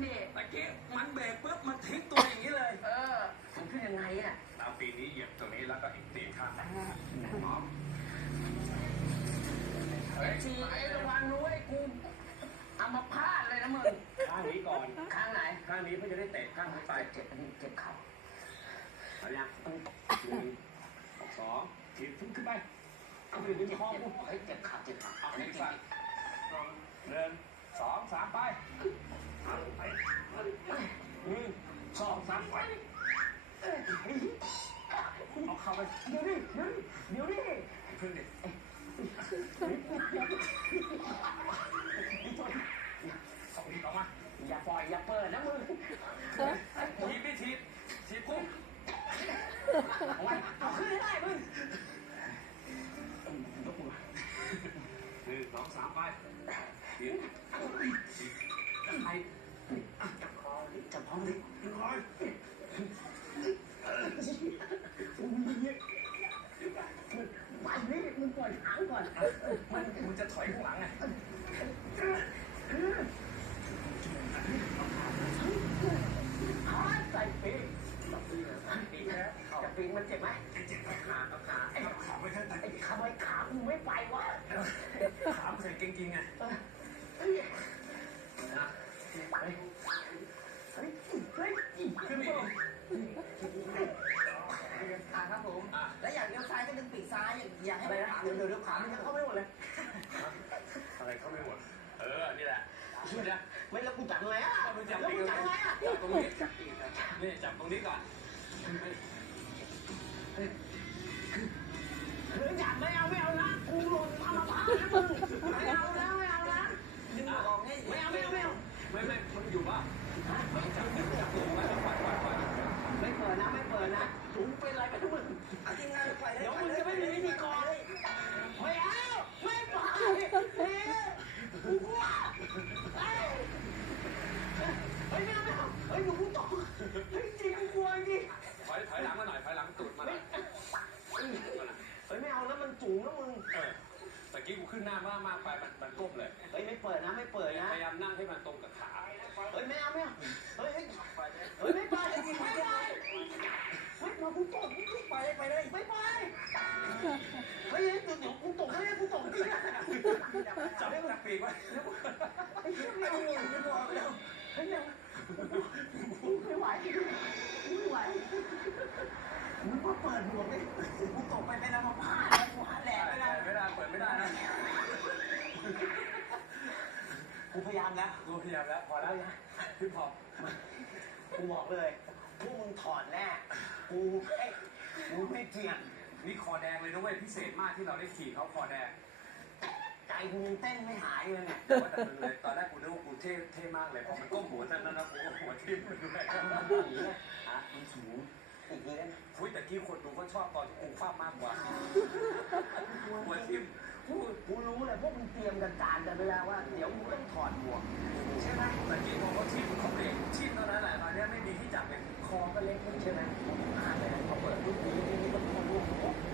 เนดิตะกี้มันเบรกปุ๊บมันทิ้งตัวอย่างนี้เลย เออทำขึ้นยังไงอ่ะตามปีนี้เหยียบตรงนี้แล้วก็เี็ตีข้างหลอเฮ้ยชีไอ้ระวังน้้ยกูเอามาพาดเลยนะมึงข้างนี้ก่อน ข้างไหน ข้างนี้เพื่อจะได้เตะข้างนี้ไป เจ็บเจ็บเข่าเอาละหนึ่งสองถีบขึ้นขึ้นไปเอาไปดูทีห้องกูเฮ้ยเจ็บขาเจ็บขาเอาไปดนสิเดินสองสามไปอืมสองสามไปเอาเข้าไปเดี๋ยวดิเดี๋ยวดิเพื่อนดิสองดีออกมาอย่าปล่อยอย่าเปิดนะมึงทีบไม่ทีบทีบคุ้มเอาขึ้นให้ได้มึงยกมือหนึ่งสองสามไปไม่จับคอดิจับท้องดิจับคอไปนี่มึงปล่อยหางก่อนมันมันจะถอยข้างหลังอ่ะใส่ปีกจับปีกนะจับปีกมันเจ็บไหมเจ็บขาขาไอ้ขาไว้ขาไว้ขากูไม่ไปวะขาใส่เก่งๆอ่ะอ่าครับผม แล้วอยากเลี้ยวซ้ายก็ดึงปีกซ้าย อยากากให้ไปเดี๋ยวเดี๋ยวเดี๋ยวขามันจะเข้าไม่หมดเลย อะไรเข้าไม่หมด เออนี่แหละช่วยนะไม่แล้วกูจับไงอ่ะแล้วกูจับไงอ่ะจับตรงนี้จับอีกนะนี่จับตรงนี้ก่อน เฮ้ยือยากไม่เอา ไม่เอานะสูงนะมึงเออตะกี้กูขึ้นหน้ามากมากไปมันมันก้มเลย เฮ้ยไม่เปิดนะไม่เปิดนะ พยายามนั่งให้มันตรงกับขาเฮ้ยไม่เอาไม่เอาเฮ้ย เฮ้ยเฮ้ยไม่ไปไม่ไปเฮ้ยมากูตกกูไปไปเลยไม่ไปเฮ้ยเดี๋ยวกูตกให้กูตกที่จับให้มันปีกไว้ไอ้เหี้ยไม่เอาเงินไม่พอแล้วเฮ้ยนะกูพยายามแล้วพอแล้วนะพี่พอกูบอกเลยพวกมึงถอดแน่กูไม่กูไม่เกี่ยงนี่คอแดงเลยนะเว้ยพิเศษมากที่เราได้ขี่เขาคอแดงใจกูยังเต้นไม่หายเลยเนี่ยแต่มึงตอนแรกกูนึกว่ากูเท่เท่มากเลยพอมันก้มหัวนั่นแล้วนะกูก็หัวทิ่มไปด้วยมึงหนีนะฮะมันสิงอีกทีได้คุยแต่กี้คนดูก็ชอบตอนที่กูฟาดมากกว่า หัวทิ่มกูกูรู้เลยพวกมึงเตรียมกันการกันไปแล้วว่า เดี๋ยวมึงต้องถอดหมวก ใช่ไหมแต่อกี้ผมก็ทิ้งเขางเอง